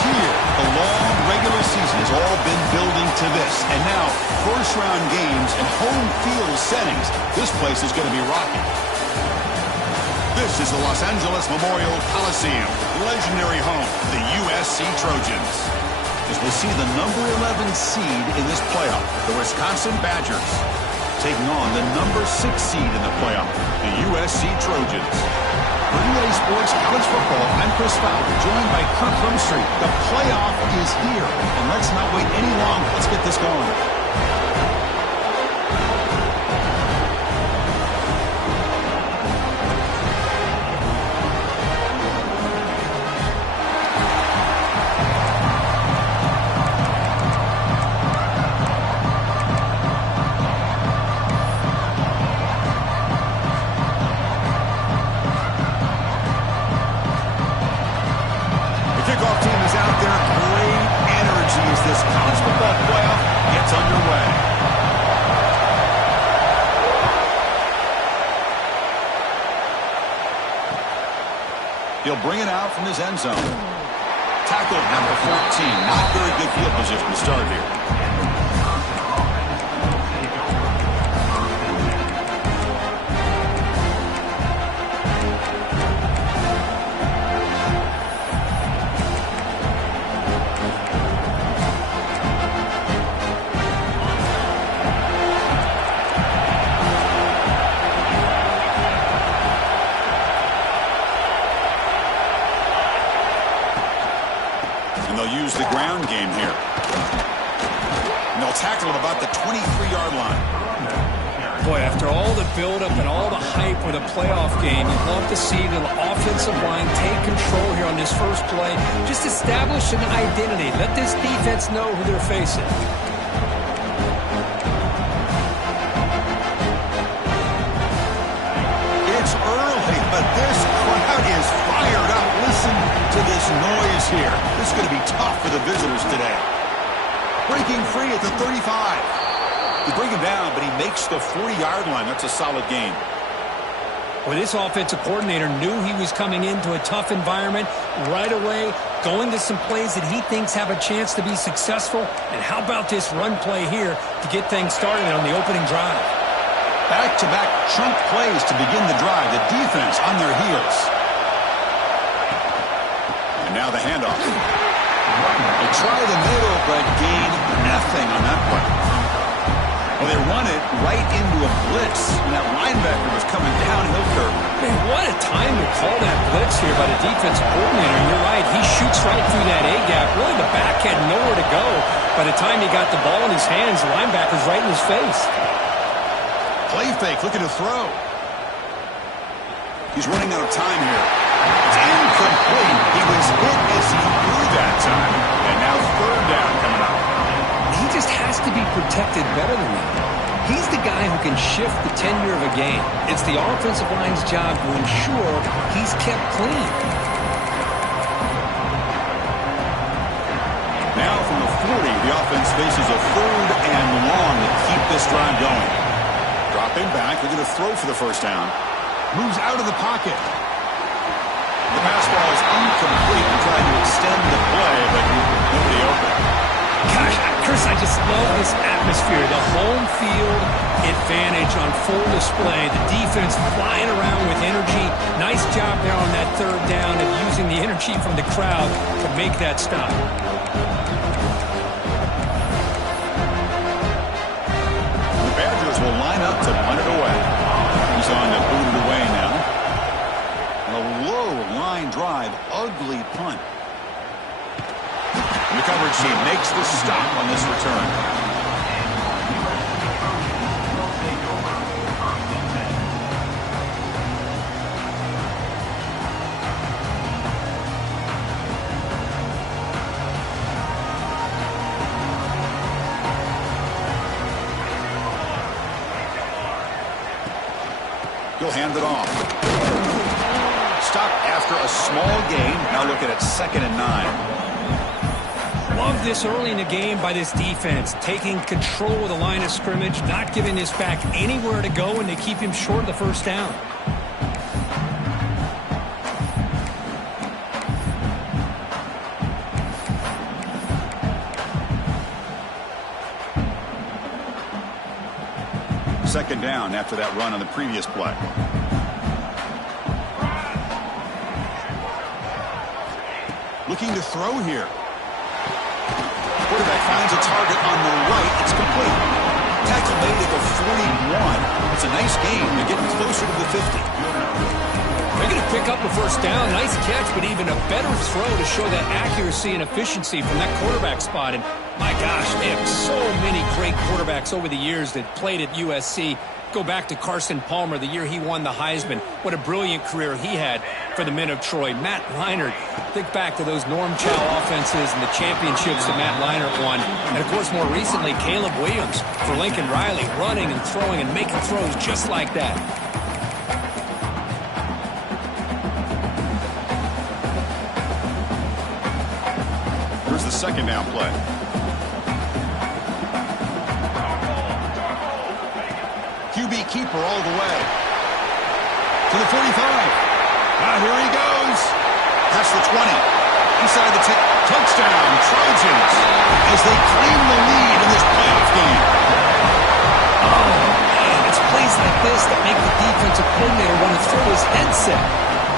here. The long regular season has all been building to this. And now, first-round games and home field settings. This place is going to be rocking. This is the Los Angeles Memorial Coliseum, legendary home of the USC Trojans. As we'll see the number 11 seed in this playoff, the Wisconsin Badgers, taking on the number 6 seed in the playoff, the USC Trojans. For EA Sports College Football, I'm Chris Fowler, joined by Kirk Plumstreet. The playoff is here, and let's not wait any longer. Let's get this going. Kickoff team is out there. Great energy as this college football playoff gets underway. He'll bring it out from his end zone. Tackle number 14. Not very good field position to start here. And they'll use the ground game here. And they'll tackle at about the 23-yard line. Boy, after all the buildup and all the hype with a playoff game, you'd love to see the offensive line take control here on this first play. Just establish an identity. Let this defense know who they're facing. It's early, but this crowd is fired up. Listen to this noise here. This is going to be tough for the visitors today. Breaking free at the 35. They bring him down, but he makes the 40-yard line. That's a solid gain. Well, this offensive coordinator knew he was coming into a tough environment right away, going to some plays that he thinks have a chance to be successful. And how about this run play here to get things started on the opening drive? Back-to-back chunk plays to begin the drive. The defense on their heels. And now the handoff. They try the middle, but gain nothing on that play. Well, they run it right into a blitz, and that linebacker was coming downhill curve. Man, what a time to call that blitz here by the defensive coordinator. You're right, he shoots right through that A-gap. Really, the back had nowhere to go. By the time he got the ball in his hands, the linebacker's right in his face. Play fake, looking to throw. He's running out of time here. It's incomplete. He was hit as he threw that time. And now third down coming up. He just has to be protected better than that. He's the guy who can shift the tenure of a game. It's the offensive line's job to ensure he's kept clean. Now from the 40, the offense faces a third and long to keep this drive going. Dropping back, they're going to throw for the first down. Moves out of the pocket. The pass ball is incomplete. He tried to extend the play, but nobody open. Gosh, Chris, I just love this atmosphere. The home field advantage on full display. The defense flying around with energy. Nice job there on that third down of using the energy from the crowd to make that stop. The Badgers will line up to punt it away. He's on to boot it away now. And a low line drive, ugly punt. And the coverage team makes the stop on this return. He'll hand it off. Stop after a small gain. Now looking at 2nd and 9. Love this early in the game by this defense, taking control of the line of scrimmage, not giving this back anywhere to go, and to keep him short of the first down. Second down after that run on the previous play. Looking to throw here. Quarterback finds a target on the right. It's complete. Tackle made at the 41. It's a nice game. They're getting closer to the 50. They're going to pick up a first down. Nice catch, but even a better throw to show that accuracy and efficiency from that quarterback spot. And my gosh, they have so many great quarterbacks over the years that played at USC. Go back to Carson Palmer, the year he won the Heisman. What a brilliant career he had for the men of Troy. Matt Leinart, think back to those Norm Chow offenses and the championships that Matt Leinart won. And, of course, more recently, Caleb Williams for Lincoln Riley, running and throwing and making throws just like that. Here's the second down play. QB keeper all the way. To the 45. Here he goes. Past the 20. Inside the 10. Touchdown, Trojans, as they claim the lead in this playoff game. Oh, man, it's plays like this that make the defensive coordinator want to throw his headset.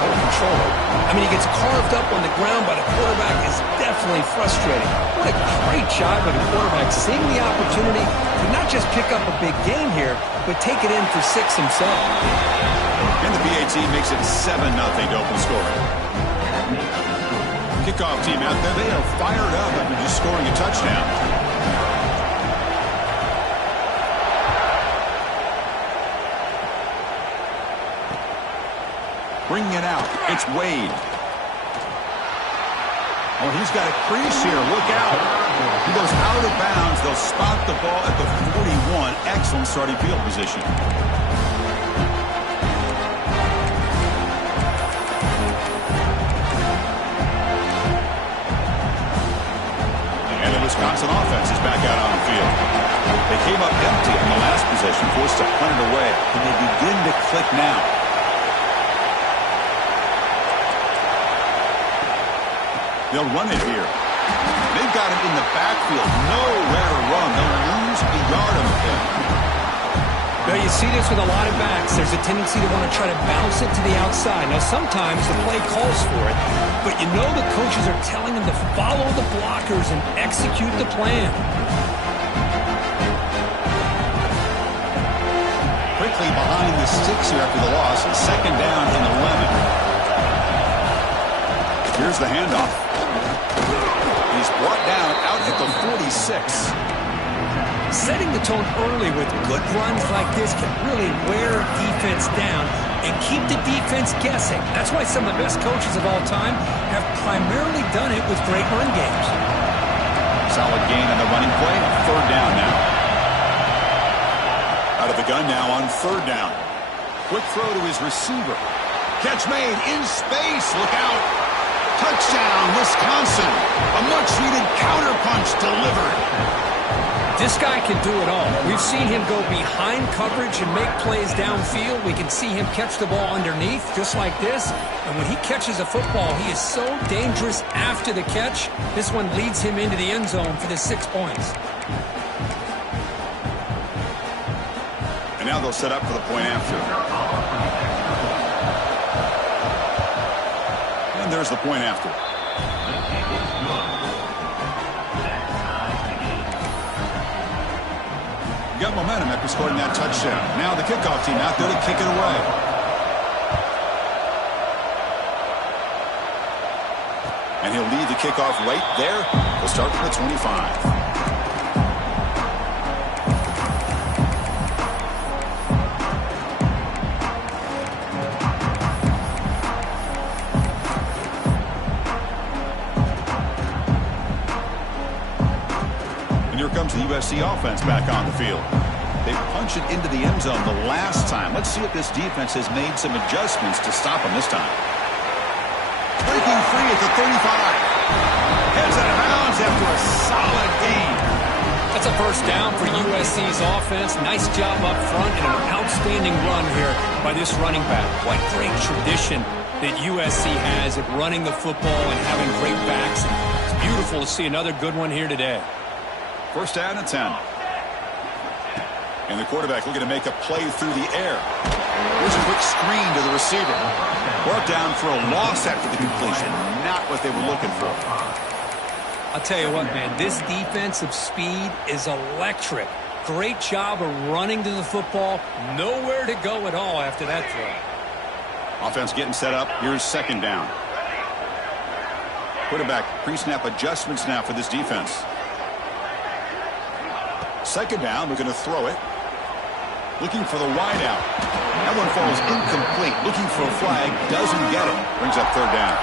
Or controller. I mean, he gets carved up on the ground by the quarterback. Is definitely frustrating. What a great job by the quarterback, seeing the opportunity to not just pick up a big game here, but take it in for 6 himself. And the PAT makes it 7-0 to open scoring. Kickoff team out there, they are fired up after just scoring a touchdown. Bringing it out, it's Wade. Oh, he's got a crease here, look out. He goes out of bounds, they'll spot the ball at the 41. Excellent starting field position. And the Wisconsin offense is back out on the field. They came up empty in the last possession, forced to punt it away, and they begin to click now. They'll run it here. They've got it in the backfield. Nowhere to run. They'll lose a yard on the play. Now, you see this with a lot of backs. There's a tendency to want to try to bounce it to the outside. Now, sometimes the play calls for it, but you know the coaches are telling them to follow the blockers and execute the plan. Quickly behind the sticks here after the loss. Second down and 11. Here's the handoff. He's brought down out at the 46. Setting the tone early with good runs like this can really wear defense down and keep the defense guessing. That's why some of the best coaches of all time have primarily done it with great run games. Solid gain on the running play. Third down now. Out of the gun now on third down. Quick throw to his receiver. Catch made in space. Look out. Touchdown, Wisconsin. A much-needed counterpunch delivered. This guy can do it all. We've seen him go behind coverage and make plays downfield. We can see him catch the ball underneath, just like this. And when he catches a football, he is so dangerous after the catch. This one leads him into the end zone for the 6 points. And now they'll set up for the point after. And there's the point after. Got momentum after scoring that touchdown. Now the kickoff team out there to kick it away. And he'll lead the kickoff right there. We'll start from the 25. Comes the USC offense back on the field. They punch it into the end zone the last time. Let's see if this defense has made some adjustments to stop them this time. Breaking free at the 35. Heads out of bounds after a solid gain. That's a first down for USC's offense. Nice job up front and an outstanding run here by this running back. What great tradition that USC has at running the football and having great backs. It's beautiful to see another good one here today. First down and 10. And the quarterback looking to make a play through the air. Here's a quick screen to the receiver. Brought down for a loss after the completion. Not what they were looking for. I'll tell you what, man, this defensive speed is electric. Great job of running to the football. Nowhere to go at all after that throw. Offense getting set up. Here's second down. Quarterback pre-snap adjustments now for this defense. Second down, we're going to throw it. Looking for the wide out. That one falls incomplete. Looking for a flag. Doesn't get it. Brings up third down.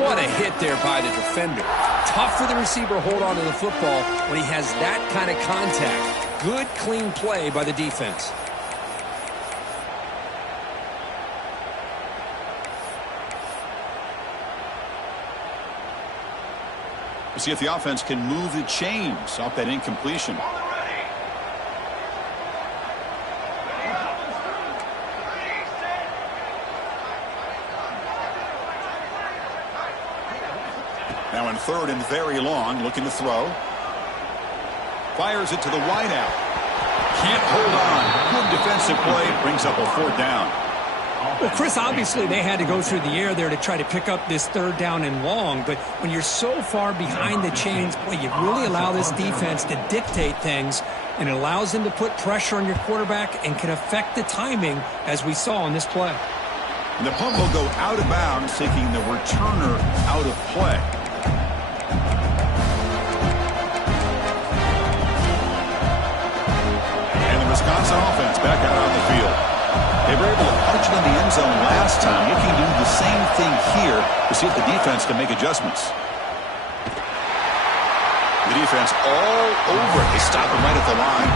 What a hit there by the defender. Tough for the receiver to hold on to the football when he has that kind of contact. Good, clean play by the defense. We'll see if the offense can move the chains off that incompletion. Now in third and very long, looking to throw. Fires it to the wideout. Can't hold on. Good defensive play. Brings up a fourth down. Well, Chris, obviously they had to go through the air there to try to pick up this third down and long, but when you're so far behind the chains, boy, you really allow this defense to dictate things, and it allows them to put pressure on your quarterback and can affect the timing, as we saw on this play. And the punt will go out of bounds, taking the returner out of play. And the Wisconsin offense back out on the field. They were able to punch it in the end zone last time. Looking to do the same thing here to see if the defense can make adjustments. The defense all over it. They stop him right at the line.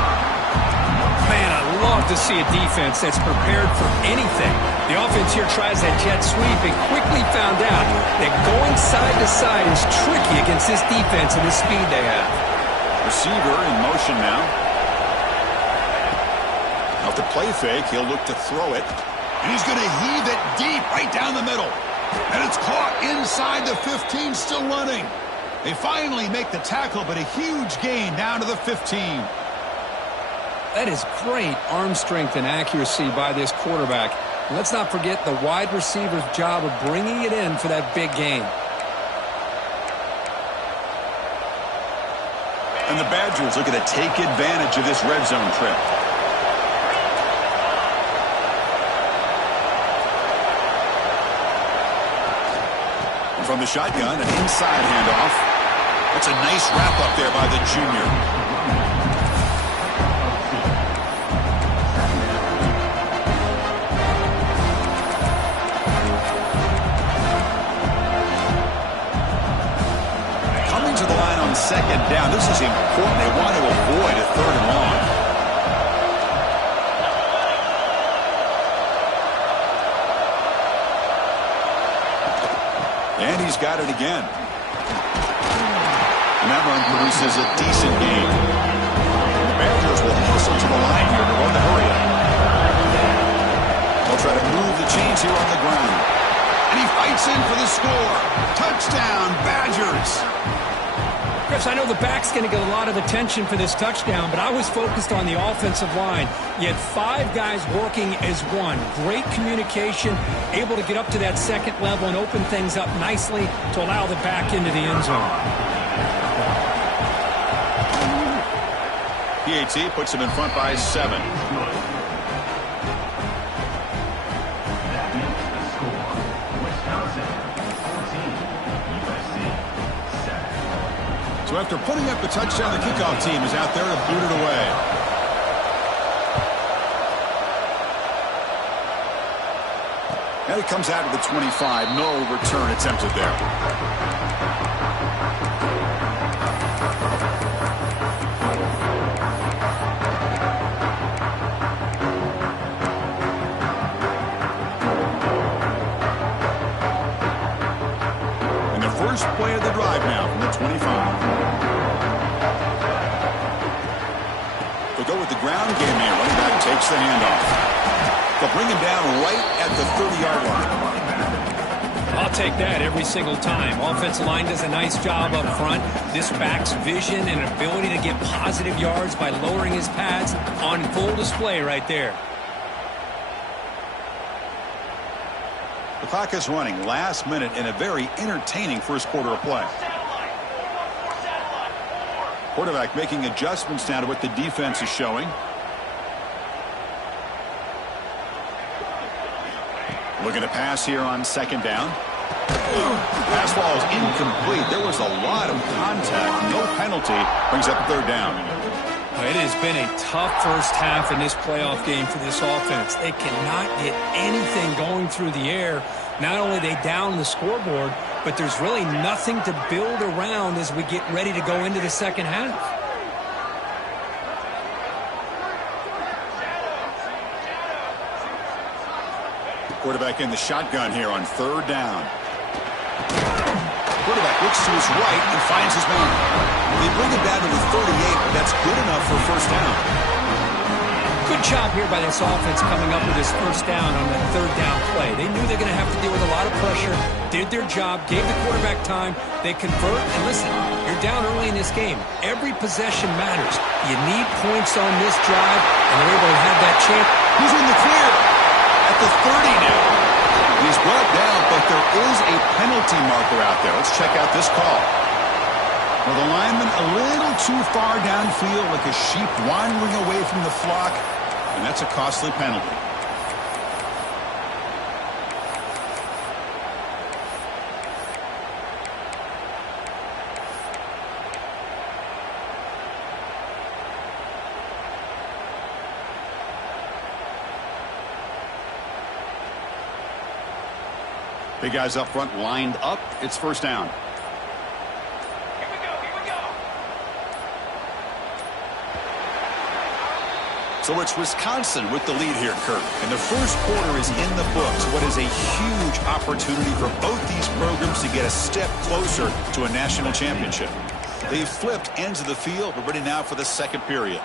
Man, I love to see a defense that's prepared for anything. The offense here tries that jet sweep and quickly found out that going side to side is tricky against this defense and the speed they have. Receiver in motion now. Off the play fake, he'll look to throw it. And he's going to heave it deep right down the middle. And it's caught inside the 15, still running. They finally make the tackle, but a huge gain down to the 15. That is great arm strength and accuracy by this quarterback. And let's not forget the wide receiver's job of bringing it in for that big gain. And the Badgers looking to take advantage of this red zone trip. From the shotgun, an inside handoff. That's a nice wrap up there by the junior. Coming to the line on second down. This is important. They want to avoid a third and long. And he's got it again. And that run produces a decent gain. The Badgers will hustle to the line here to run the hurry up. They'll try to move the chains here on the ground. And he fights in for the score. Touchdown, Badgers. Chris, I know the back's going to get a lot of attention for this touchdown, but I was focused on the offensive line. You had 5 guys working as one. Great communication, able to get up to that second level and open things up nicely to allow the back into the end zone. PAT puts him in front by 7. So after putting up the touchdown, the kickoff team is out there to boot it away. And it comes out of the 25. No return attempted there. And the first play of the drive now from the 25. They'll go with the ground game here. Running back takes the handoff. They'll bring him down right at the 30-yard line. I'll take that every single time. Offensive line does a nice job up front. This back's vision and ability to get positive yards by lowering his pads on full display right there. The clock is running last minute in a very entertaining first quarter of play. Quarterback making adjustments now to what the defense is showing. Looking to pass here on second down. Pass ball is incomplete. There was a lot of contact. No penalty. Brings up third down. It has been a tough first half in this playoff game for this offense. They cannot get anything going through the air. Not only they down the scoreboard, but there's really nothing to build around as we get ready to go into the second half. Quarterback in the shotgun here on third down. Quarterback looks to his right and finds his man. They bring it down to the 38, but that's good enough for first down. Good job here by this offense coming up with this first down on that third down play. They knew they're going to have to deal with a lot of pressure, did their job, gave the quarterback time. They convert, and listen, you're down early in this game. Every possession matters. You need points on this drive, and they're able to have that chance. Who's in the clear? At the 30 now. He's brought down, but there is a penalty marker out there. Let's check out this call. Well, the lineman a little too far downfield, like a sheep wandering away from the flock, and that's a costly penalty. Big guys up front lined up. It's first down. Here we go. So it's Wisconsin with the lead here, Kirk. And the first quarter is in the books. What is a huge opportunity for both these programs to get a step closer to a national championship. They've flipped ends of the field. We're ready now for the second period.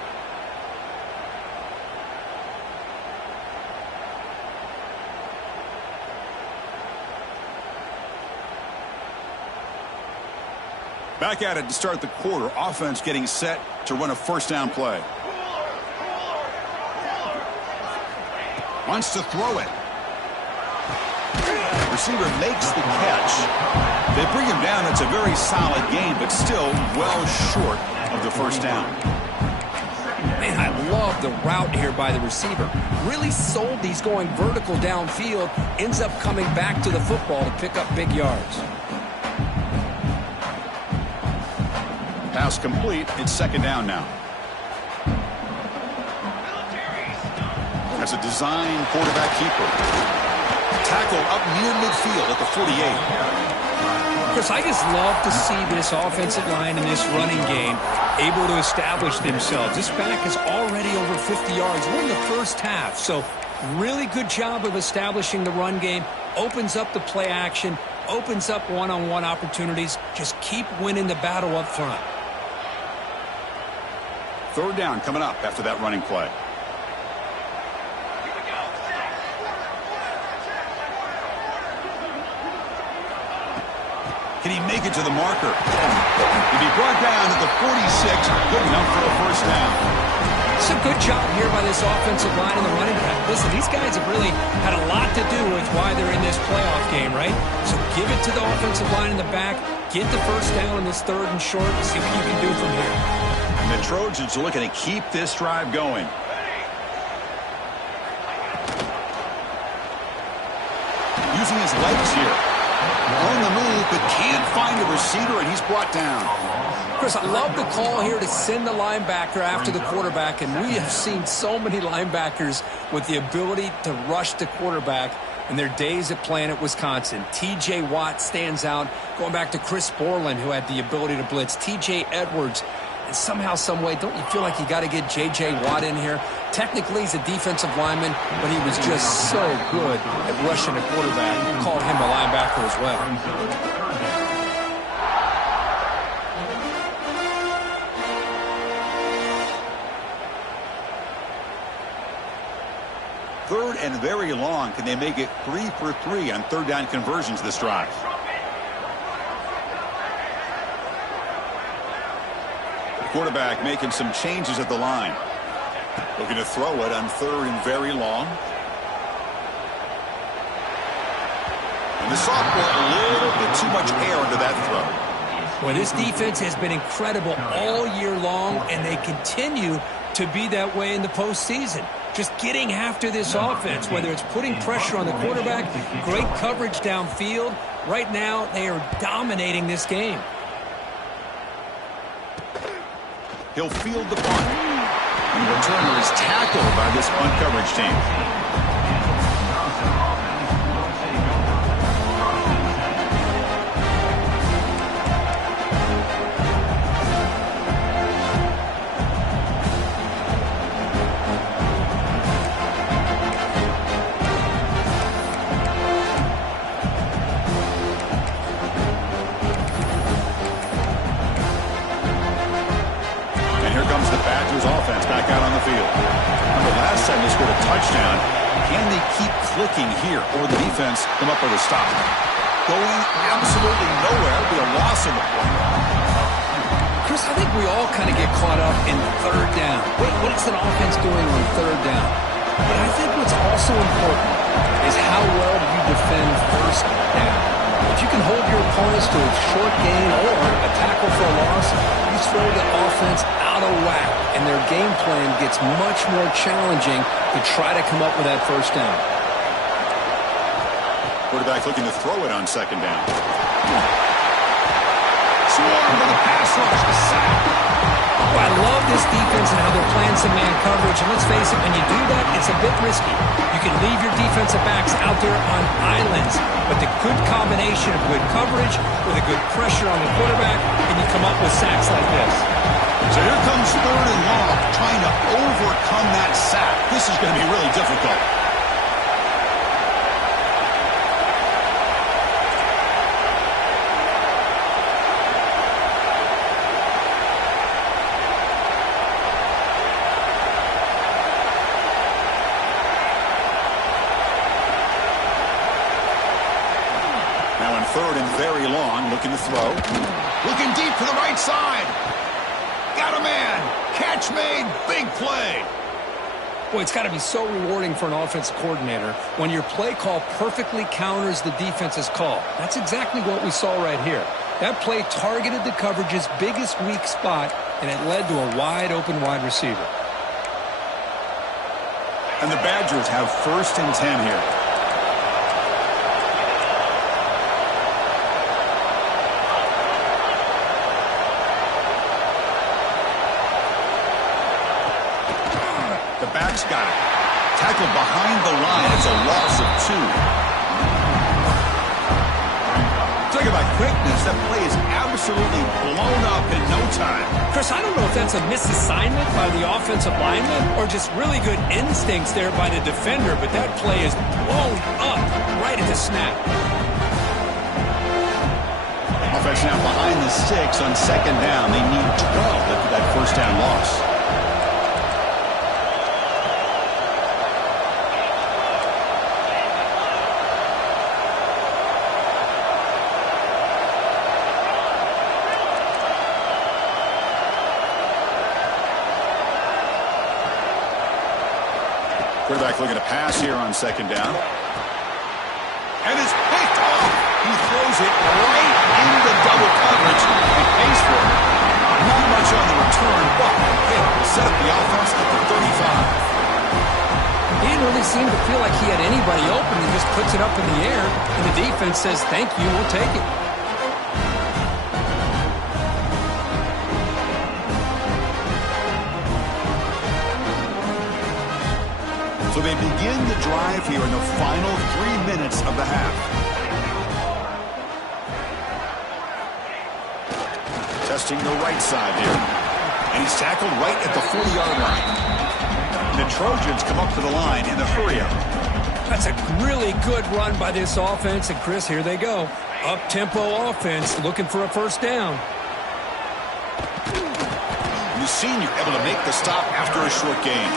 Back at it to start the quarter. Offense getting set to run a first down play. Wants to throw it. Receiver makes the catch. They bring him down. It's a very solid game, but still well short of the first down. Man, I love the route here by the receiver. Really sold these going vertical downfield. Ends up coming back to the football to pick up big yards. Pass complete. It's second down now. That's a design quarterback keeper. Tackle up near midfield at the 48. Chris, I just love to see this offensive line in this running game able to establish themselves. This back is already over 50 yards. We're in the first half, so really good job of establishing the run game. Opens up the play action, opens up one-on-one opportunities. Just keep winning the battle up front. Third down coming up after that running play. Can he make it to the marker? If he brought down to the 46, good enough for a first down. It's a good job here by this offensive line and the running back. Listen, these guys have really had a lot to do with why they're in this playoff game, right? So give it to the offensive line in the back. Get the first down in this third and short and see what you can do from here. And the Trojans are looking to keep this drive going. Using his legs here. On the move, but can't find a receiver, and he's brought down. Chris, I love the call here to send the linebacker after the quarterback, and we have seen so many linebackers with the ability to rush the quarterback in their days at playing at Wisconsin. T.J. Watt stands out, going back to Chris Borland, who had the ability to blitz. T.J. Edwards. And somehow, some way, don't you feel like you got to get J.J. Watt in here? Technically, he's a defensive lineman, but he was just so good at rushing a quarterback. Called him a linebacker as well. 3rd and very long. Can they make it 3 for 3 on 3rd down conversions this drive? The quarterback making some changes at the line. Looking to throw it on 3rd and very long. And the sophomore, a little bit too much air into that throw. Well, this defense has been incredible all year long, and they continue to be that way in the postseason. Just getting after this offense, whether it's putting pressure on the quarterback, great coverage downfield. Right now, they are dominating this game. He'll field the punt. And the returner is tackled by this punt coverage team. Offense back out on the field. Remember, last time they scored a touchdown. Can they keep clicking here, or the defense come up with a stop? Going absolutely nowhere. It'll be a loss in the play. Chris, I think we all kind of get caught up in 3rd down. What is an offense doing on 3rd down? But I think what's also important is how well do you defend 1st down. If you can hold your opponents to a short gain or a tackle for a loss, you throw the offense out of whack, and their game plan gets much more challenging to try to come up with that 1st down. Quarterback looking to throw it on 2nd down. Swarm with a pass rush, a sack. Oh, I love this defense and how they're playing some man coverage. And let's face it, when you do that, it's a bit risky. You can leave your defensive backs out there on islands, but the good combination of good coverage with a good pressure on the quarterback, and you come up with sacks like this. So here comes 3rd and long, trying to overcome that sack. This is going to be really difficult. Now in 3rd and very long, looking to throw. Looking deep to the right side. Got a man. Catch made. Big play. Boy, it's got to be so rewarding for an offensive coordinator when your play call perfectly counters the defense's call. That's exactly what we saw right here. That play targeted the coverage's biggest weak spot, and it led to a wide-open wide receiver. And the Badgers have 1st and 10 here. Back's got it. Tackled behind the line. It's a loss of 2. Talk about quickness. That play is absolutely blown up in no time. Chris, I don't know if that's a misassignment by the offensive lineman or just really good instincts there by the defender, but that play is blown up right at the snap. Offense now behind the 6 on 2nd down. They need 12 after that 1st down loss. Quarterback looking to pass here on 2nd down. And it's picked off. He throws it right into double coverage and pays for it. Not much on the return, but he'll set up the offense at the 35. He didn't really seem to feel like he had anybody open. He just puts it up in the air, and the defense says, thank you, we'll take it. So they begin the drive here in the final 3 minutes of the half. Testing the right side here. And he's tackled right at the 40-yard line. And the Trojans come up to the line in the hurry-up. That's a really good run by this offense. And, Chris, here they go. Up-tempo offense looking for a 1st down. He senior able to make the stop after a short gain.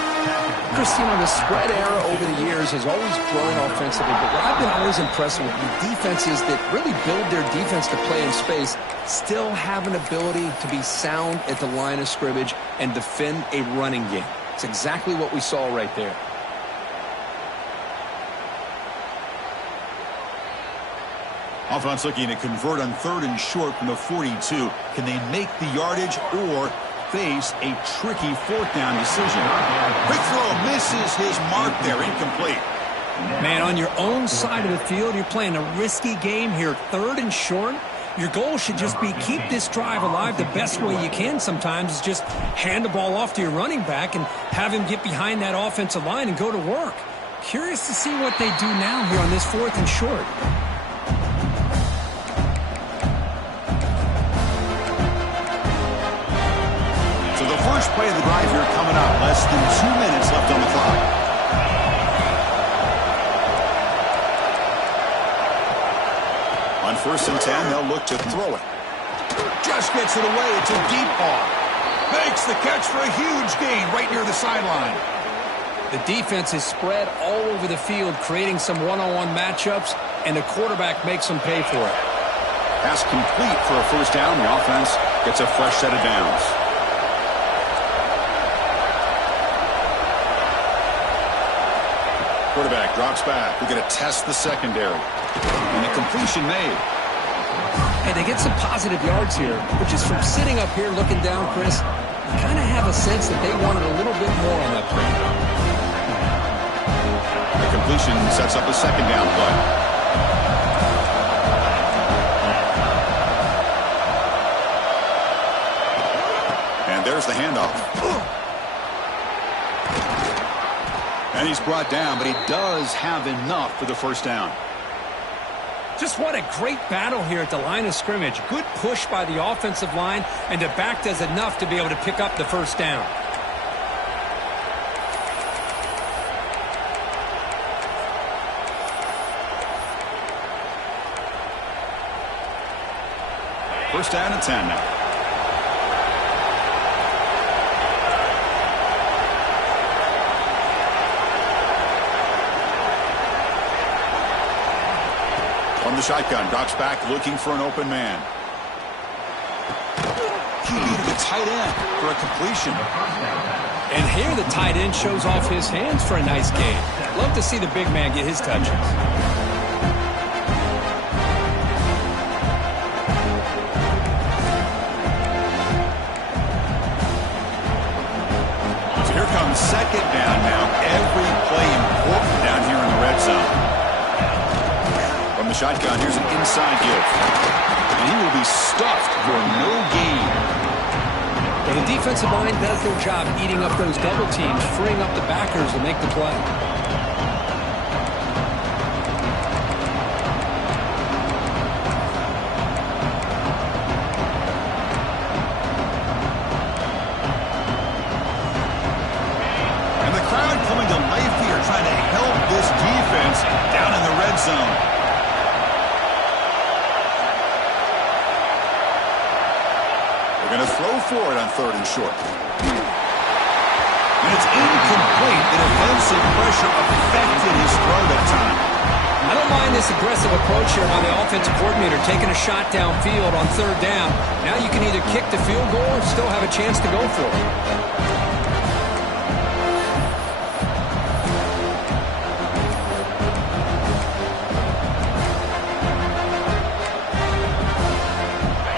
Chris, you know, the spread era over the years has always grown offensively, but what I've been always impressed with the defenses that really build their defense to play in space still have an ability to be sound at the line of scrimmage and defend a running game. It's exactly what we saw right there. Offense looking to convert on 3rd and short from the 42. Can they make the yardage or face a tricky 4th down decision? Quick throw misses his mark there, incomplete. Man, on your own side of the field, you're playing a risky game here, 3rd and short. Your goal should just be keep this drive alive the best way you can sometimes is just hand the ball off to your running back and have him get behind that offensive line and go to work. Curious to see what they do now here on this 4th and short. So the first play of the drive here coming up. Less than 2 minutes left on the clock. On 1st and 10, they'll look to throw it. Just gets it away. It's a deep ball. Makes the catch for a huge gain right near the sideline. The defense is spread all over the field, creating some one-on-one matchups, and the quarterback makes them pay for it. Pass complete for a 1st down. The offense gets a fresh set of downs. Quarterback drops back. We're going to test the secondary. And the completion made. Hey, they get some positive yards here, but just from sitting up here looking down, Chris, you kind of have a sense that they wanted a little bit more on that play. The completion sets up a 2nd down play. And there's the handoff. And he's brought down, but he does have enough for the 1st down. Just what a great battle here at the line of scrimmage. Good push by the offensive line, and the back does enough to be able to pick up the 1st down. First down and 10 now. From the shotgun, drops back looking for an open man. QB to the tight end for a completion. And here the tight end shows off his hands for a nice gain. Love to see the big man get his touches. So here comes 2nd down now. Every play important down here in the red zone. From the shotgun, here's an inside give. And he will be stuffed for no gain. Well, the defensive line does their job eating up those double teams, freeing up the backers to make the play. And the crowd coming to life here, trying to help this defense down in the red zone. Going to throw for it on 3rd and short. And it's incomplete. The defensive pressure affected his throw that time. I don't mind this aggressive approach here by the offensive coordinator, taking a shot downfield on 3rd down. Now you can either kick the field goal or still have a chance to go for it.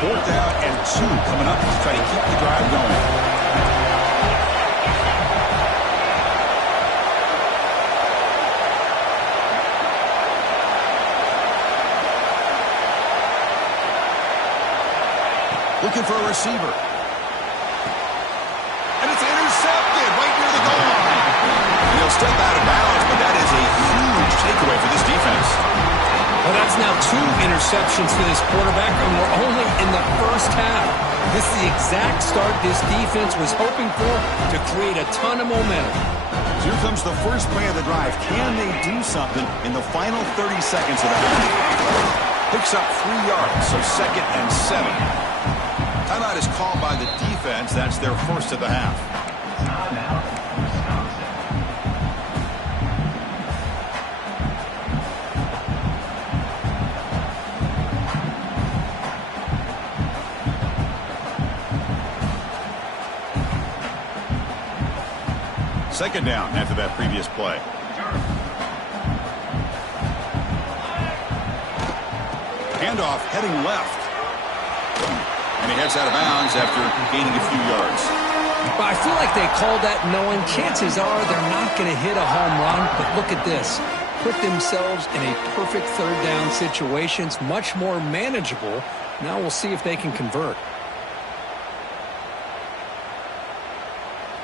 4th down and 2 coming up to try to keep the drive going. Looking for a receiver. And it's intercepted right near the goal line. And he'll step out of bounds, but that is a huge takeaway for this defense. Well, that's now 2 interceptions for this quarterback, and we're only in the 1st half. This is the exact start this defense was hoping for to create a ton of momentum. Here comes the first play of the drive. Can they do something in the final 30 seconds of the half? Picks up 3 yards, so 2nd and 7. Timeout is called by the defense. offense. That's their first of the half. Second down after that previous play. Handoff heading left. And he heads out of bounds after gaining a few yards. Well, I feel like they called that knowing chances are they're not going to hit a home run. But look at this. Put themselves in a perfect third down situation. It's much more manageable. Now we'll see if they can convert.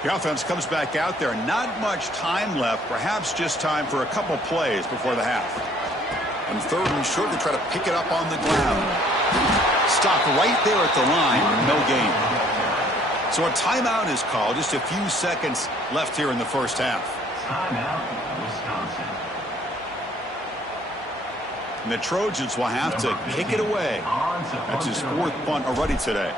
The offense comes back out there. Not much time left. Perhaps just time for a couple plays before the half. And third and short, they try to pick it up on the ground. Stop right there at the line. No gain. So a timeout is called. Just a few seconds left here in the first half. Timeout, Wisconsin. And the Trojans will have to kick it away. That's his fourth punt already today.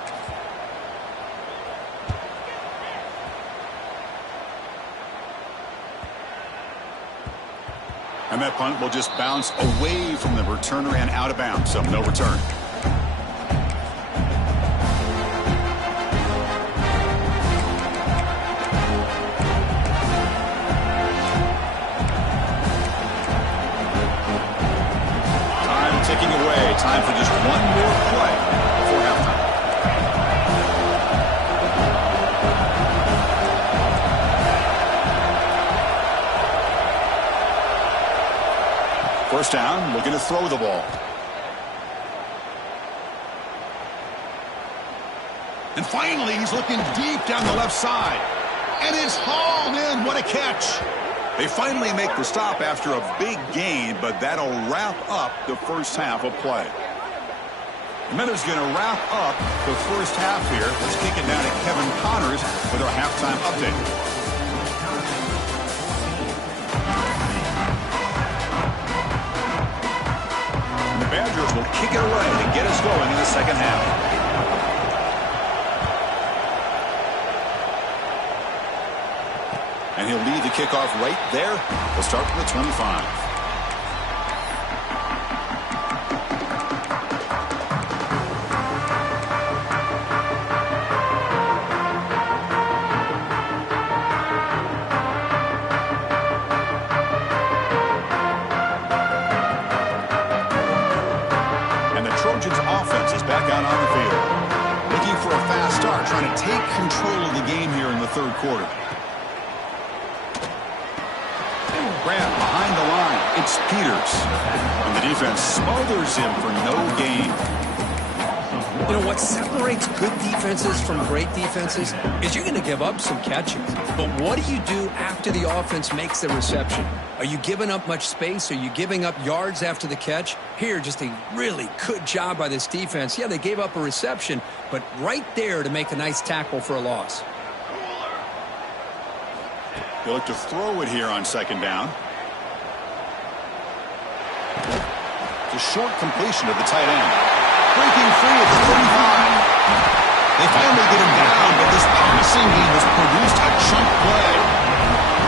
And that punt will just bounce away from the returner and out of bounds, so no return. Time ticking away. Time for just one more play before halftime. First down, looking to throw the ball. And finally, he's looking deep down the left side. And it's hauled in. What a catch. They finally make the stop after a big gain, but that'll wrap up the first half of play. The Minnows going to wrap up the first half here. Let's kick it down to Kevin Connors with our halftime update. Badgers will kick it away to get us going in the second half. And he'll lead the kickoff right there. We'll start from the 25. Trying to take control of the game here in the third quarter. Grant behind the line. It's Peters. And the defense smothers him for no gain. You know, what separates good defenses from great defenses is you're going to give up some catches. But what do you do after the offense makes the reception? Are you giving up much space? Are you giving up yards after the catch? Here, just a really good job by this defense. Yeah, they gave up a reception, but right there to make a nice tackle for a loss. They look to throw it here on second down. It's a short completion of the tight end. Breaking free at the 35. They finally get him down, but this passing game has produced a chunk play.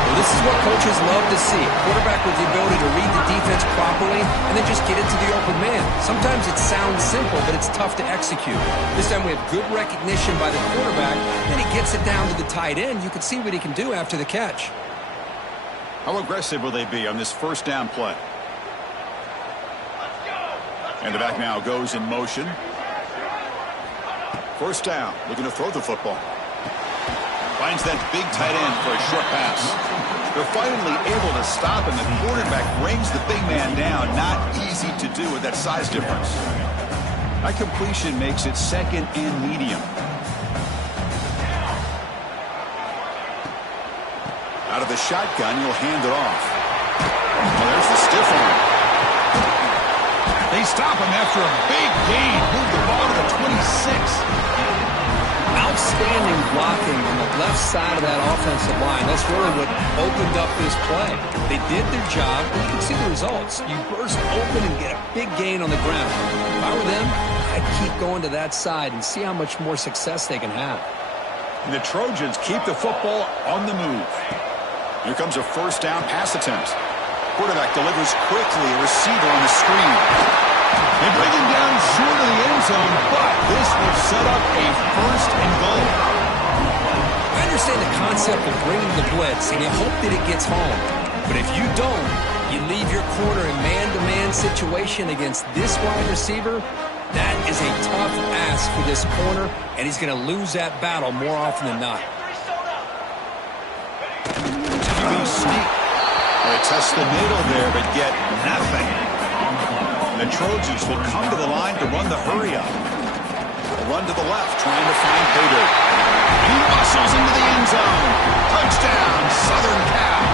Well, this is what coaches love to see. A quarterback with the ability to read the defense properly and then just get it to the open man. Sometimes it sounds simple, but it's tough to execute. This time we have good recognition by the quarterback, and he gets it down to the tight end. You can see what he can do after the catch. How aggressive will they be on this first down play? And the back now goes in motion. First down, looking to throw the football. Finds that big tight end for a short pass. They're finally able to stop him. The quarterback brings the big man down. Not easy to do with that size difference. That completion makes it second and medium. Out of the shotgun, he'll hand it off. Oh, there's the stiff arm. They stop him after a big gain. Move the ball to the 26. Outstanding blocking on the left side of that offensive line. That's really what opened up this play. They did their job, and you can see the results. You burst open and get a big gain on the ground. If I were them, I'd keep going to that side and see how much more success they can have. And the Trojans keep the football on the move. Here comes a first down pass attempt. Quarterback delivers quickly, a receiver on the screen. They bring him down short of the end zone, but this will set up a first and goal. I understand the concept of bringing the blitz, and you hope that it gets home. But if you don't, you leave your corner in man-to-man situation against this wide receiver. That is a tough ask for this corner, and he's going to lose that battle more often than not. QB sneak. They test the middle there, but get nothing. The Trojans will come to the line to run the hurry-up. Run to the left, trying to find Paydirt. He muscles into the end zone. Touchdown, Southern Cal.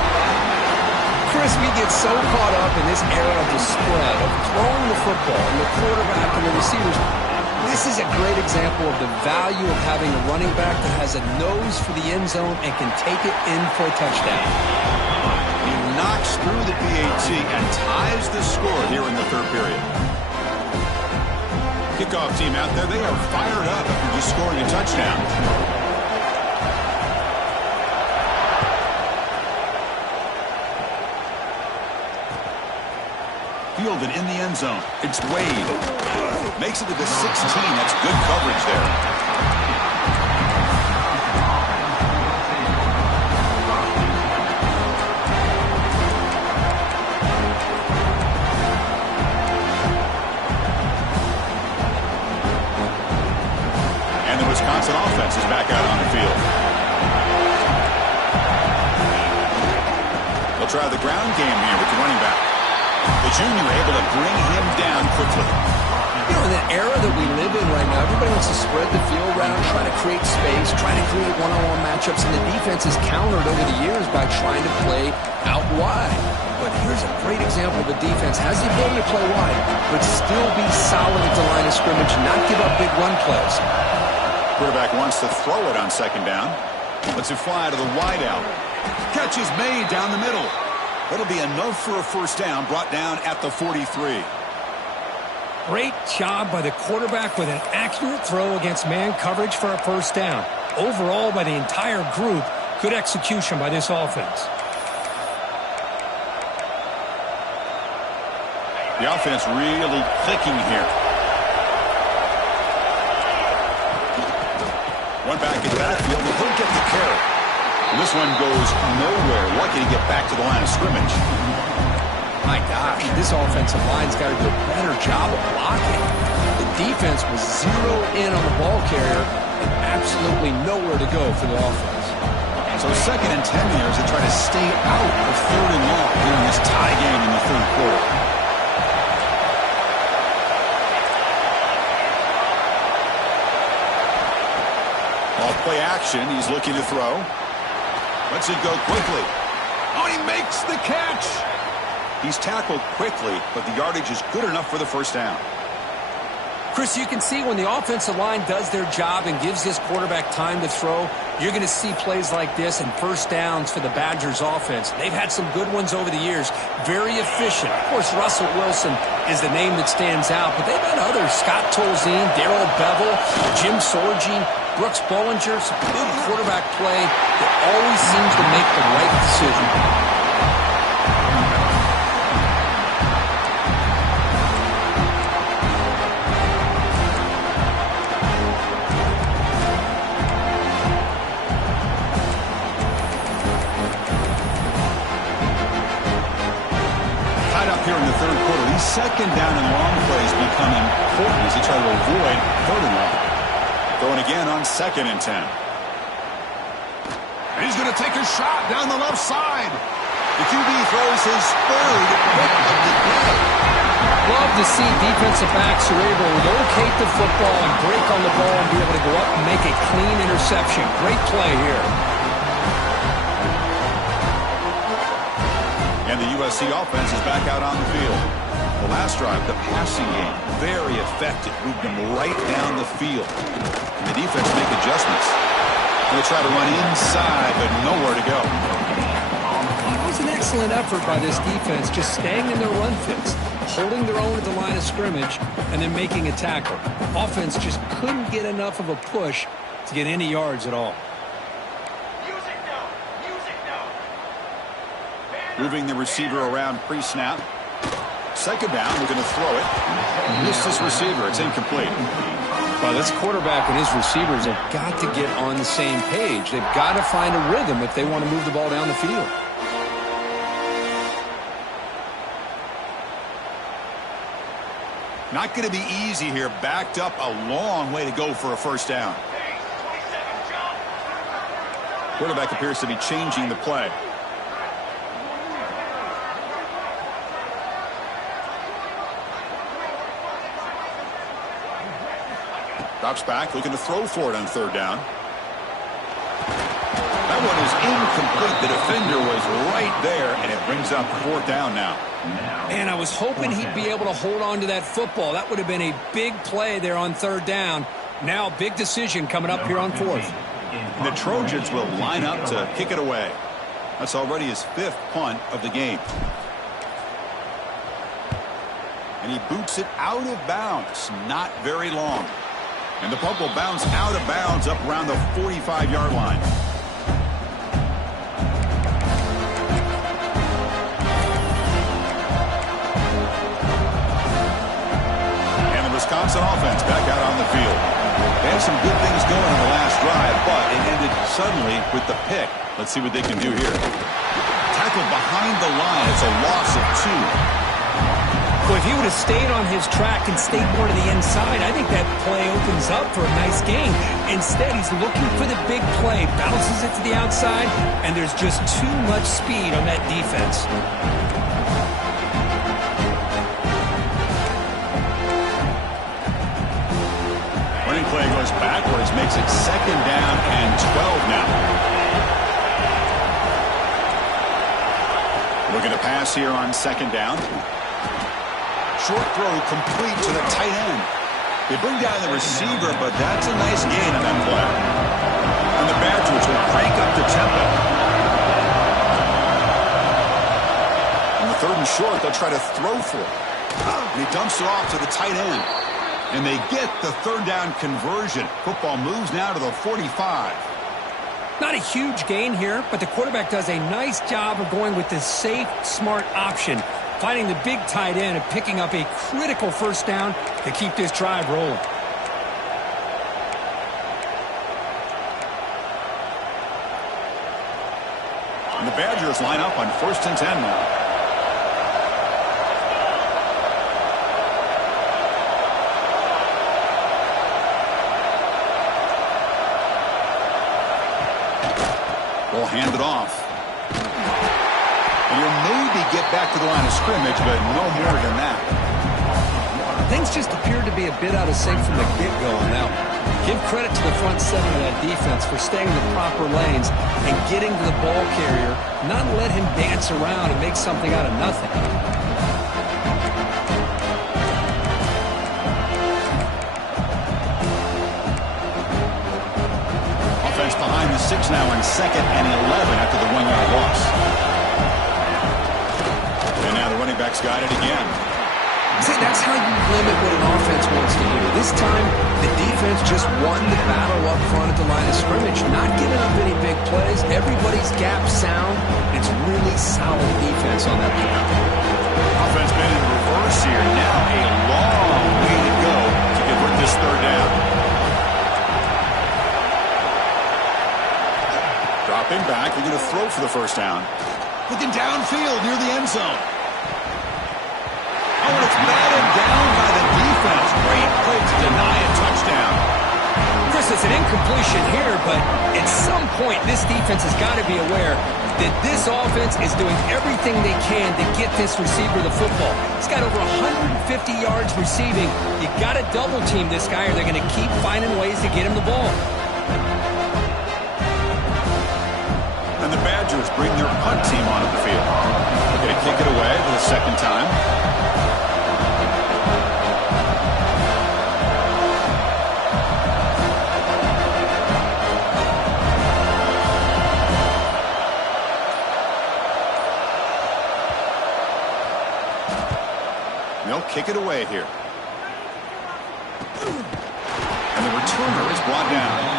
Chris, we get so caught up in this era of the spread, of throwing the football, and the quarterback and the receivers. This is a great example of the value of having a running back that has a nose for the end zone and can take it in for a touchdown. He knocks through the PAT and ties the score here in the third period. Kickoff team out there, they are fired up after just scoring a touchdown. Fielded in the end zone. It's Wade. Makes it to the 16. That's good coverage there. And the Wisconsin offense is back out on the field. They'll try the ground game here with the running back. The junior able to bring him down quickly. You know, in the era that we live in right now, everybody wants to spread the field around, try to create space, try to create one-on-one matchups, and the defense is countered over the years by trying to play out wide. But here's a great example of a defense has the ability to play wide, but still be solid at the line of scrimmage, not give up big run plays. Quarterback wants to throw it on second down. Lets it fly to the wideout. Catch is made down the middle. That'll be enough for a first down, brought down at the 43. Great job by the quarterback with an accurate throw against man coverage for a first down. Overall, by the entire group, good execution by this offense. The offense really clicking here. One back in the backfield, but he'll get the carry. And this one goes nowhere. Lucky to get back to the line of scrimmage. My gosh, this offensive line's got to do a better job of blocking. The defense was zeroed in on the ball carrier and absolutely nowhere to go for the offense. So 2nd and 10 here as they try to stay out of 3rd and long here in this tie game in the third quarter. Off play action, he's looking to throw. Lets it go quickly. Oh, he makes the catch. He's tackled quickly, but the yardage is good enough for the first down. Chris, you can see when the offensive line does their job and gives this quarterback time to throw, you're going to see plays like this and first downs for the Badgers offense. They've had some good ones over the years. Very efficient. Of course, Russell Wilson is the name that stands out, but they've had others. Scott Tolzien, Darrell Bevel, Jim Sorgi, Brooks Bollinger, some good quarterback play that always seems to make the right decision. Here in the third quarter, these second down and long plays become important as they try to avoid 3rd and long. Throwing again on 2nd and 10. And he's going to take a shot down the left side. The QB throws his 3rd pick of the day. Love to see defensive backs who are able to locate the football and break on the ball and be able to go up and make a clean interception. Great play here. And the USC offense is back out on the field. The last drive, the passing game, very effective. Moved them right down the field. And the defense make adjustments. They try to run inside, but nowhere to go. It was an excellent effort by this defense, just staying in their run fits, holding their own at the line of scrimmage, and then making a tackle. Offense just couldn't get enough of a push to get any yards at all. Moving the receiver around pre-snap. Second down, we're going to throw it. Missed his receiver. It's incomplete. Well, this quarterback and his receivers have got to get on the same page. They've got to find a rhythm if they want to move the ball down the field. Not going to be easy here. Backed up a long way to go for a first down. Quarterback appears to be changing the play. Drops back, looking to throw for it on third down. That one is incomplete. The defender was right there, and it brings up fourth down now. And I was hoping he'd be able to hold on to that football. That would have been a big play there on third down. Now, big decision coming up here on fourth. The Trojans will line up to kick it away. That's already his fifth punt of the game. And he boots it out of bounds. Not very long. And the punt will bounce out of bounds up around the 45-yard line. And the Wisconsin offense back out on the field. They had some good things going in the last drive, but it ended suddenly with the pick. Let's see what they can do here. Tackled behind the line. It's a loss of 2. Well, if he would have stayed on his track and stayed more to the inside, I think that play opens up for a nice gain. Instead, he's looking for the big play, bounces it to the outside, and there's just too much speed on that defense. Running play goes backwards, makes it second down and 12 now. Looking to pass here on second down. Short throw complete to the tight end. They bring down the receiver, but that's a nice gain on that play. And the Badgers will crank up the tempo. On the third and short, they'll try to throw for it. And he dumps it off to the tight end. And they get the third down conversion. Football moves now to the 45. Not a huge gain here, but the quarterback does a nice job of going with the safe, smart option, finding the big tight end and picking up a critical first down to keep this drive rolling. And the Badgers line up on 1st and 10 now. They'll hand it off. And you'll maybe get back to the line of scrimmage, but no more than that. Things just appeared to be a bit out of sync from the get-go on that one. Give credit to the front seven of that defense for staying in the proper lanes and getting to the ball carrier, not let him dance around and make something out of nothing. Offense behind the 6 now in 2nd and 11 after the 1-yard loss. And now the running back's got it again. See, that's how you limit what an offense wants to do. This time, the defense just won the battle up front at the line of scrimmage, not giving up any big plays. Everybody's gap sound. It's really solid defense on that point. Offense been in reverse here. Now a long way to go to convert this third down. Dropping back, they're going to throw for the first down. Looking downfield near the end zone. Oh, and it's batted down by the defense. Great play to deny a touchdown. Chris, it's an incompletion here, but at some point, this defense has got to be aware that this offense is doing everything they can to get this receiver the football. He's got over 150 yards receiving. You got to double team this guy, or they're going to keep finding ways to get him the ball. And the Badgers bring their punt team onto the field. They're going to kick it away for the second time. They'll kick it away here. And the returner is brought down.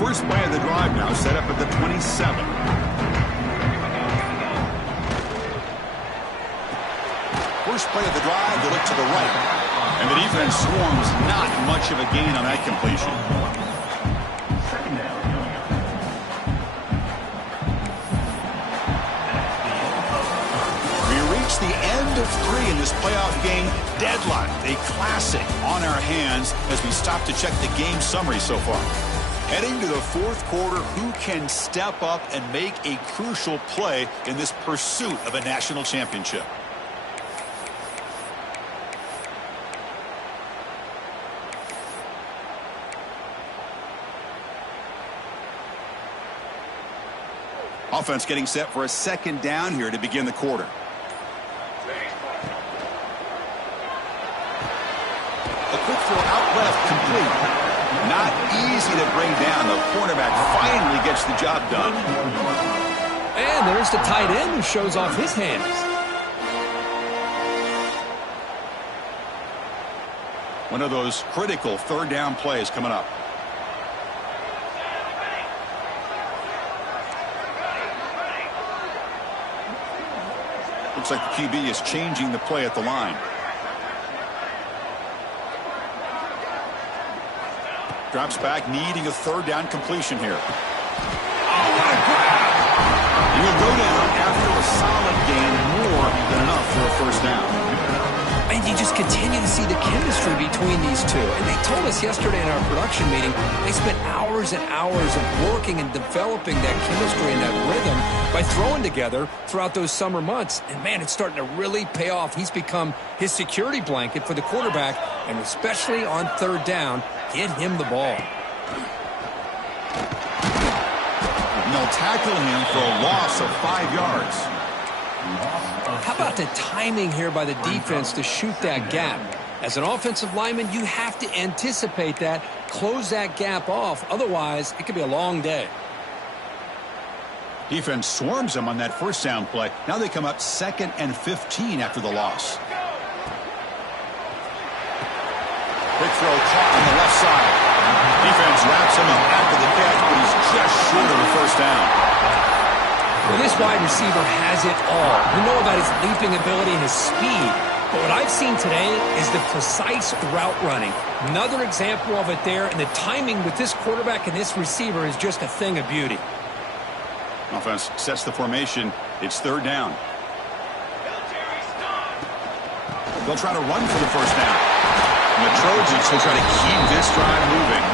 first play of the drive now set up at the 27. First play of the drive, they look to the right. And the defense swarms, not much of a gain on that completion. We reach the end of 3 in this playoff game. Deadlocked, a classic on our hands as we stop to check the game summary so far. Heading to the fourth quarter, who can step up and make a crucial play in this pursuit of a national championship? Offense getting set for a second down here to begin the quarter. A quick throw out left, complete. Not easy to bring down. The cornerback finally gets the job done. And there's the tight end who shows off his hands. One of those critical third down plays coming up. Looks like the QB is changing the play at the line. Drops back, needing a third down completion here. Oh, what a grab! He'll go down after a solid gain, more than enough for a first down. And you just continue to see the chemistry between these two. And they told us yesterday in our production meeting, they spent hours and hours of working and developing that chemistry and that rhythm by throwing together throughout those summer months. And, man, it's starting to really pay off. He's become his security blanket for the quarterback, and especially on third down, get him the ball. And they'll tackle him for a loss of 5 yards. How about the timing here by the defense to shoot that gap? As an offensive lineman, you have to anticipate that, close that gap off. Otherwise, it could be a long day. Defense swarms them on that first down play. Now they come up 2nd and 15 after the loss. Quick throw caught on the left side. Defense wraps him up after the catch, but he's just short of the first down. Well, this wide receiver has it all. We know about his leaping ability and his speed. But what I've seen today is the precise route running. Another example of it there, and the timing with this quarterback and this receiver is just a thing of beauty. Offense sets the formation. It's third down. They'll try to run for the first down. And the Trojans will try to keep this drive moving.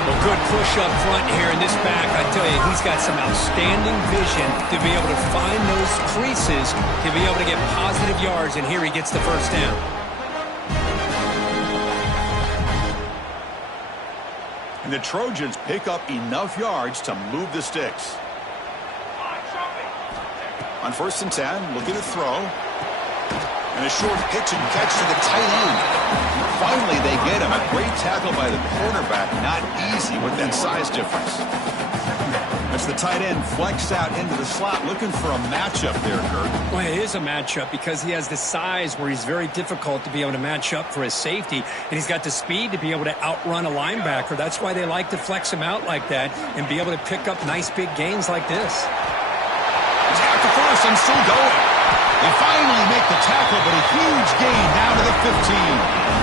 Well, good push up front here in this back. I tell you, he's got some outstanding vision to be able to find those creases, to be able to get positive yards, and here he gets the first down. And the Trojans pick up enough yards to move the sticks. On 1st and 10, looking to throw. And a short pitch and catch to the tight end. Finally, they get him. A great tackle by the quarterback. Not easy with that size difference. As the tight end flexed out into the slot, looking for a matchup there, Kurt. Well, it is a matchup because he has the size where he's very difficult to be able to match up for his safety. And he's got the speed to be able to outrun a linebacker. That's why they like to flex him out like that and be able to pick up nice big gains like this. Tackle first and still going. They finally make the tackle, but a huge gain down to the 15.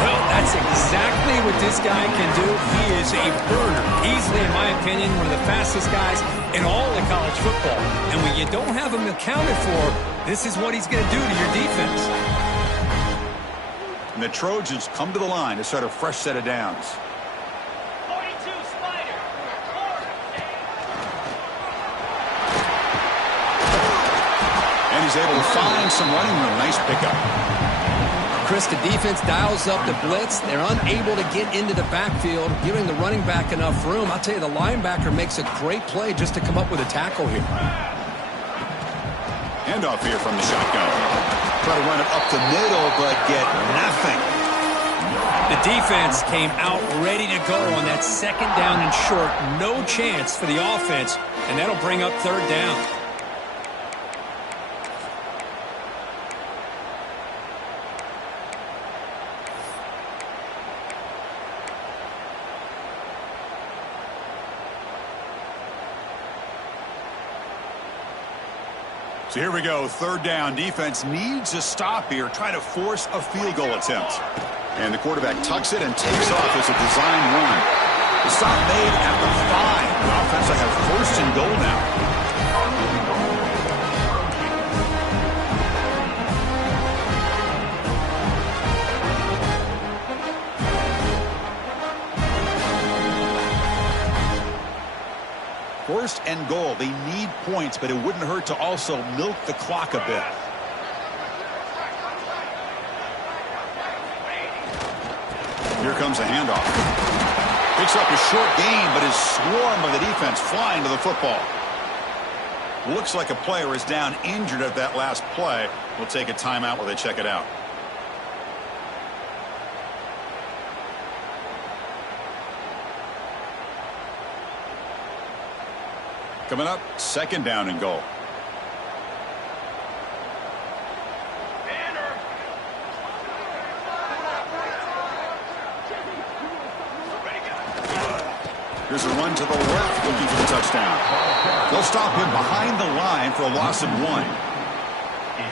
Well, that's exactly what this guy can do. He is a burner. Easily, in my opinion, one of the fastest guys in all of college football. And when you don't have him accounted for, this is what he's going to do to your defense. And the Trojans come to the line to start a fresh set of downs. And he's able to find some running room. Nice pickup. Chris, the defense dials up the blitz. They're unable to get into the backfield, giving the running back enough room. I'll tell you, the linebacker makes a great play just to come up with a tackle here. Handoff here from the shotgun. Try to run it up the middle, but get nothing. The defense came out ready to go on that 2nd down and short. No chance for the offense, and that'll bring up third down. So here we go, third down. Defense needs a stop here, try to force a field goal attempt. And the quarterback tucks it and takes off as a design run. The stop made at the 5. The offense will have first and goal now. First and goal. They need points, but it wouldn't hurt to also milk the clock a bit. Here comes a handoff. Picks up a short gain, but his swarm of the defense flying to the football. Looks like a player is down injured at that last play. We'll take a timeout while they check it out. Coming up, second down and goal. Here's a run to the left looking for the touchdown. They'll stop him behind the line for a loss of 1.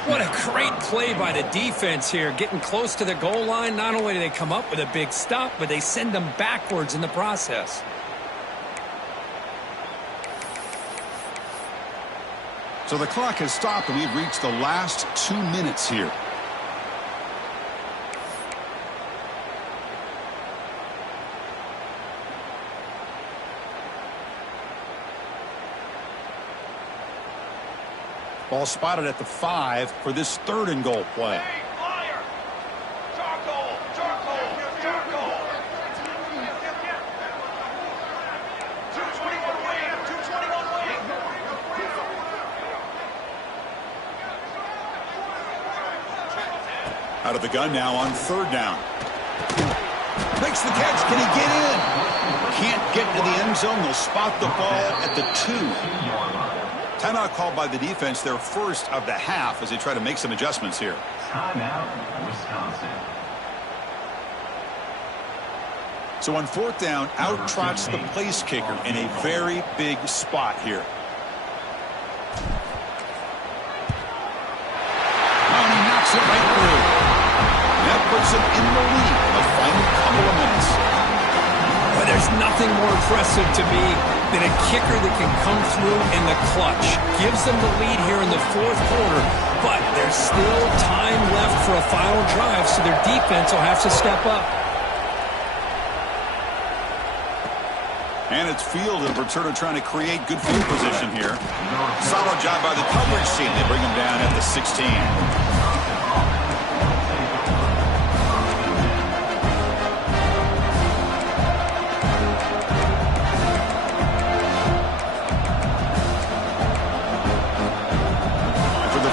What a great play by the defense here. Getting close to the goal line, not only do they come up with a big stop, but they send them backwards in the process. So the clock has stopped, and we've reached the last 2 minutes here. Ball spotted at the 5 for this third and goal play. Out of the gun now on third down. Makes the catch. Can he get in? Can't get to the end zone. They'll spot the ball at the 2. Timeout called by the defense, their first of the half, as they try to make some adjustments here. Timeout, Wisconsin. So on fourth down, out trots the place kicker in a very big spot here. And he knocks it right through. That puts him in the lead in the final couple of minutes. But there's nothing more impressive to me than a kicker that can come through in the clutch. Gives them the lead here in the fourth quarter, but there's still time left for a final drive, so their defense will have to step up. And it's field and returner trying to create good field position here. Solid job by the coverage team. They bring him down at the 16.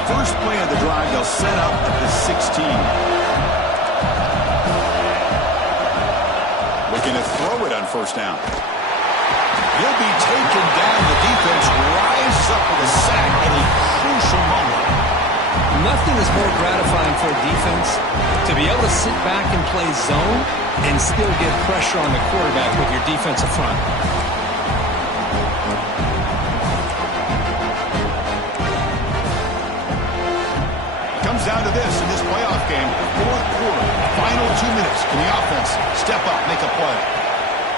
First play of the drive, they'll set up at the 16. Looking to throw it on first down. He'll be taken down. The defense rises up with a sack at a crucial moment. Nothing is more gratifying for a defense to be able to sit back and play zone and still get pressure on the quarterback with your defensive front. Down to this in this playoff game, fourth quarter, final 2 minutes. Can the offense step up, make a play?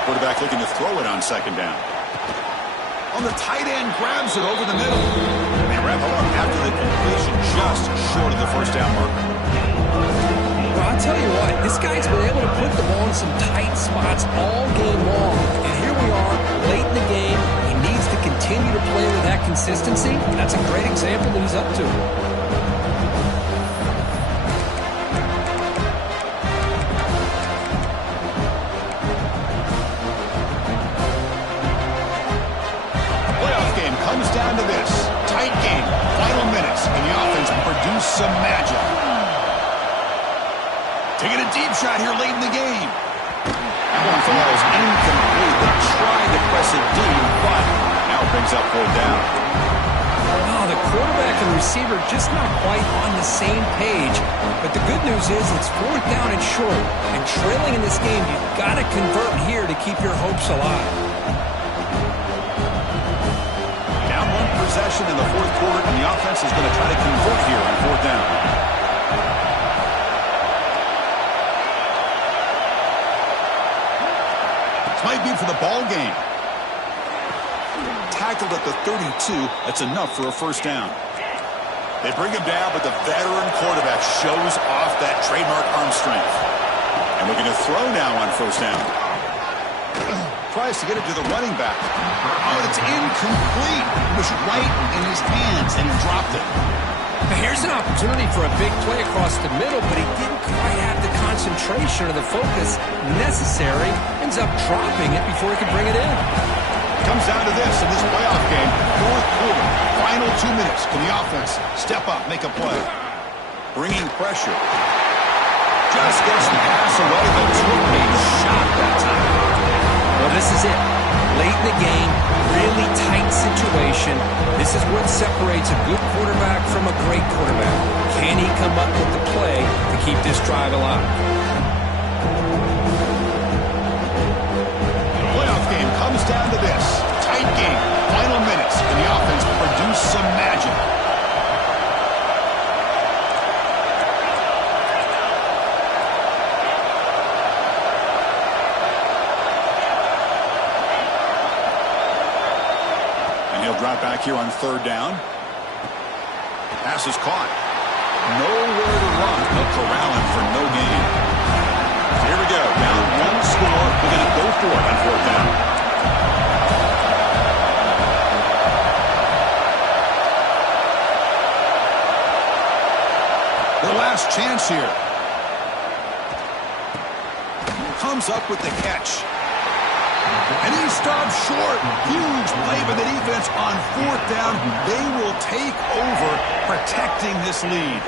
Quarterback looking to throw it on second down. On the tight end, grabs it over the middle. And they wrap it up after the completion, just short of the first down marker. Well, I'll tell you what, this guy's been able to put the ball in some tight spots all game long. And here we are, late in the game. He needs to continue to play with that consistency. That's a great example that he's up to. Comes down to this. Tight game. Final minutes. And the offense produce some magic. Taking a deep shot here late in the game. That one falls incomplete. They tried to press it deep, but now it brings up fourth down. Oh, the quarterback and receiver just not quite on the same page. But the good news is it's fourth down and short. And trailing in this game, you've got to convert here to keep your hopes alive. possession in the fourth quarter, and the offense is going to try to convert here on fourth down. This might be for the ball game. Tackled at the 32. That's enough for a first down. They bring him down, but the veteran quarterback shows off that trademark arm strength. And looking to throw now on first down. Tries to get it to the running back. Oh, it's incomplete. It was right in his hands, and he dropped it. Now here's an opportunity for a big play across the middle, but he didn't quite have the concentration or the focus necessary. Ends up dropping it before he could bring it in. Comes down to this in this playoff game. Fourth quarter, final 2 minutes. Can the offense step up, make a play? Bringing pressure. Just gets the pass away, but took a shot that time. Well, this is it. Late in the game, really tight situation. This is what separates a good quarterback from a great quarterback. Can he come up with the play to keep this drive alive? The playoff game comes down to this. Tight game, final minutes, and the offense produce some magic. Drop back here on third down. Pass is caught. Nowhere to run. They'll corral him for no gain. Here we go. Down one score. We're going to go for it on fourth down. Their last chance here. Comes up with the catch. And he stops short. Huge play by the defense on fourth down. They will take over, protecting this lead.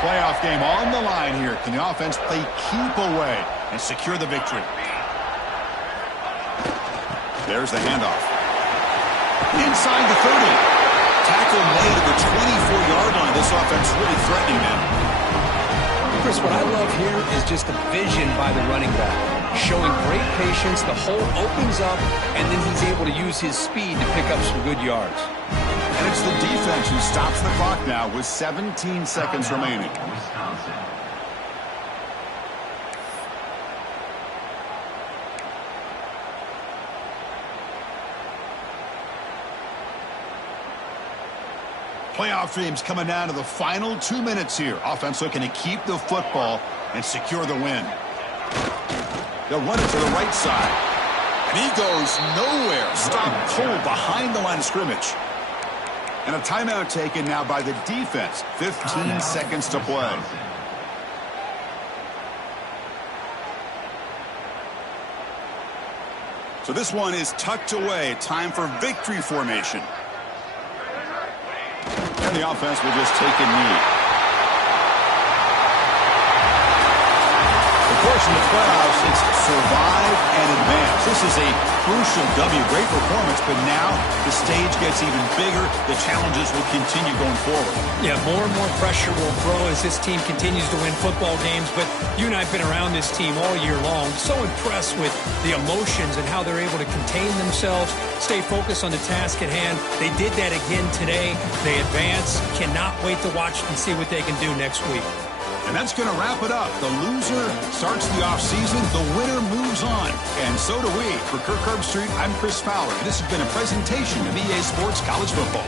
Playoff game on the line here. Can the offense play keep away and secure the victory? There's the handoff. Inside the 30. Tackle made at the 24-yard line. This offense really threatening now. Chris, what I love here is just the vision by the running back. Showing great patience, the hole opens up, and then he's able to use his speed to pick up some good yards. And it's the defense who stops the clock now with 17 seconds remaining. Wisconsin. Playoff dreams coming down to the final 2 minutes here. Offense looking to keep the football and secure the win. They'll run it to the right side. And he goes nowhere. Stopped cold behind the line of scrimmage. And a timeout taken now by the defense. 15 seconds to play. So this one is tucked away. Time for victory formation. And the offense will just take a knee. Of course, in the playoffs, it's survive and advance. This is a crucial W. Great performance, but now the stage gets even bigger. The challenges will continue going forward. Yeah, more and more pressure will grow as this team continues to win football games. But you and I have been around this team all year long. So impressed with the emotions and how they're able to contain themselves, stay focused on the task at hand. They did that again today. They advance. Cannot wait to watch and see what they can do next week. And that's going to wrap it up. The loser starts the offseason. The winner moves on. And so do we. For Kirk Herbstreit, I'm Chris Fowler. This has been a presentation of EA Sports College Football.